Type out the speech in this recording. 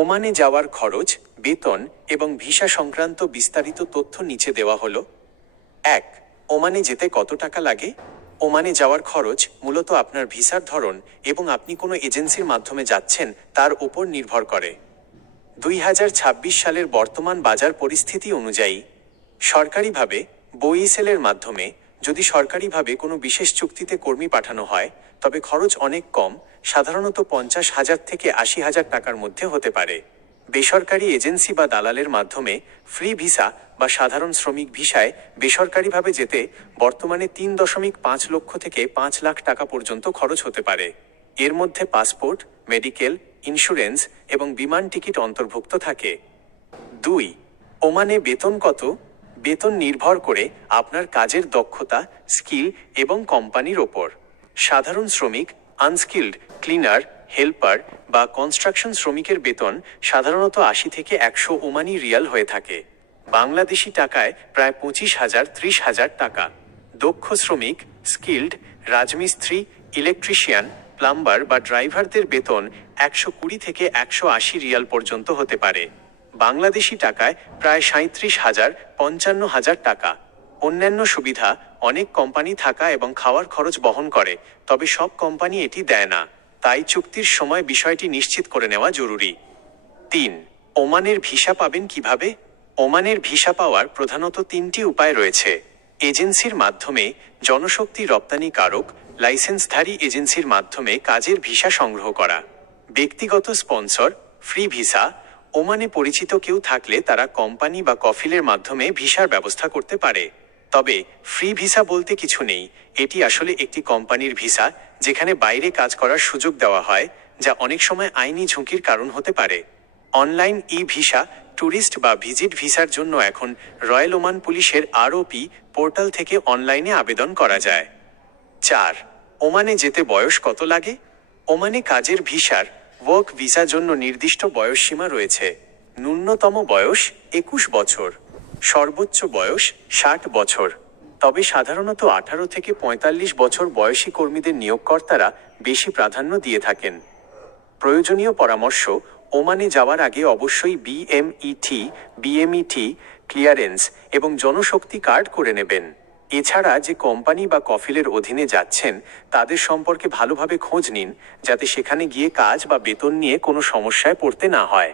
ওমানে যাওয়ার খরচ, বেতন এবং ভিসা সংক্রান্ত বিস্তারিত তথ্য নিচে দেওয়া হলো। ১. ওমানে যেতে কত টাকা লাগে? ওমানে যাওয়ার খরচ মূলত আপনার ভিসার ধরন এবং আপনি কোনো এজেন্সির মাধ্যমে যাচ্ছেন তার উপর নির্ভর করে। ২০২৬ সালের বর্তমান বাজার পরিস্থিতি অনুযায়ী সরকারিভাবে বইসেলের মাধ্যমে যদি সরকারিভাবে কোনো বিশেষ চুক্তিতে কর্মী পাঠানো হয় তবে খরচ অনেক কম, সাধারণত ৫০,০০০ থেকে ৮০,০০০ টাকার মধ্যে হতে পারে। বেসরকারি এজেন্সি বা দালালের মাধ্যমে ফ্রি ভিসা বা সাধারণ শ্রমিক ভিসায় বেসরকারিভাবে যেতে বর্তমানে ৩.৫ লক্ষ থেকে ৫ লাখ টাকা পর্যন্ত খরচ হতে পারে। এর মধ্যে পাসপোর্ট, মেডিকেল, ইন্স্যুরেন্স এবং বিমান টিকিট অন্তর্ভুক্ত থাকে। ২. ওমানে বেতন কত? বেতন নির্ভর করে আপনার কাজের দক্ষতা, স্কিল এবং কোম্পানির ওপর। সাধারণ শ্রমিক, আনস্কিল্ড, ক্লিনার, হেল্পার বা কনস্ট্রাকশন শ্রমিকের বেতন সাধারণত ৮০ থেকে ১০০ ওমানি রিয়াল হয়ে থাকে, বাংলাদেশি টাকায় প্রায় ২৫,০০০-৩০,০০০ টাকা। দক্ষ শ্রমিক, স্কিল্ড, রাজমিস্ত্রি, ইলেকট্রিশিয়ান, প্লাম্বার বা ড্রাইভারদের বেতন ১২০ থেকে ১৮০ রিয়াল পর্যন্ত হতে পারে, বাংলাদেশি টাকায় প্রায় ৩৭,০০০-৫৫,০০০ টাকা। অন্যান্য সুবিধা, অনেক কোম্পানি থাকা এবং খাওয়ার খরচ বহন করে, তবে সব কোম্পানি এটি দেয় না, তাই চুক্তির সময় বিষয়টি নিশ্চিত করে নেওয়া জরুরি। ৩. ওমানের ভিসা পাবেন কিভাবে? ওমানের ভিসা পাওয়ার প্রধানত ৩টি উপায় রয়েছে। এজেন্সির মাধ্যমে, জনশক্তি রপ্তানিকারক, লাইসেন্সধারী এজেন্সির মাধ্যমে কাজের ভিসা সংগ্রহ করা। ব্যক্তিগত স্পন্সর, ফ্রি ভিসা, ওমানে পরিচিত কেউ থাকলে তারা কোম্পানি বা কফিলের মাধ্যমে ভিসার ব্যবস্থা করতে পারে। তবে ফ্রি ভিসা বলতে কিছু নেই, এটি আসলে একটি কোম্পানির ভিসা যেখানে বাইরে কাজ করার সুযোগ দেওয়া হয়, যা অনেক সময় আইনি ঝুঁকির কারণ হতে পারে। অনলাইন ই ভিসা, ট্যুরিস্ট বা ভিজিট ভিসার জন্য এখন রয়্যাল ওমান পুলিশের আরওপি পোর্টাল থেকে অনলাইনে আবেদন করা যায়। ৪. ওমানে যেতে বয়স কত লাগে? ওমানে কাজের ভিসার, ওয়ার্ক ভিসা জন্য নির্দিষ্ট বয়সসীমা রয়েছে। ন্যূনতম বয়স ২১ বছর, সর্বোচ্চ বয়স ৬০ বছর। তবে সাধারণত ১৮ থেকে ৪৫ বছর বয়সী কর্মীদের নিয়োগকর্তারা বেশি প্রাধান্য দিয়ে থাকেন। প্রয়োজনীয় পরামর্শ: ওমানে যাওয়ার আগে অবশ্যই বিএমইটি ক্লিয়ারেন্স এবং জনশক্তি কার্ড করে নেবেন। এছাড়া যে কোম্পানি বা কফিলের অধীনে যাচ্ছেন তাদের সম্পর্কে ভালোভাবে খোঁজ নিন, যাতে সেখানে গিয়ে কাজ বা বেতন নিয়ে কোনো সমস্যায় পড়তে না হয়।